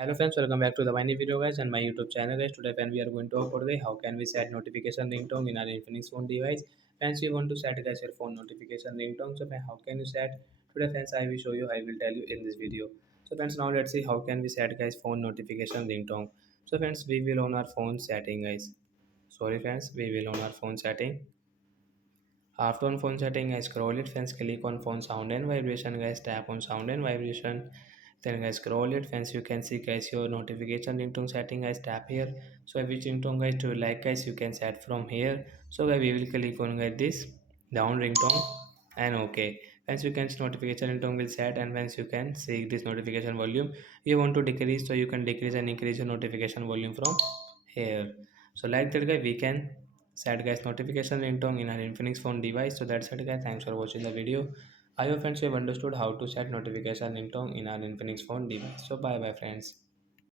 Hello friends, welcome back to the Mini video guys and my YouTube channel guys. Today friends we are going to talk about the how can we set notification ringtone in our Infinix phone device. Friends, we want to set guys your phone notification ringtone. So friends, how can you set? Today friends I will show you. I will tell you in this video. So friends, now let's see how can we set guys phone notification ringtone. So friends, we will on our phone setting guys. Sorry friends, we will on our phone setting. After on phone setting, I scroll it, friends click on phone sound and vibration guys, tap on sound and vibration. Then guys scroll it, friends you can see guys your notification ringtone setting guys, tap here. So which ringtone guys do you like guys, you can set from here. So guys we will click on guys this down ringtone and okay. Once you can see notification ringtone will set, and once you can see this notification volume, you want to decrease, so you can decrease and increase your notification volume from here. So like that guys we can set guys notification ringtone in our Infinix phone device. So that's it guys, thanks for watching the video. I hope friends you have understood how to set notification ringtone in our Infinix phone device. So bye bye friends.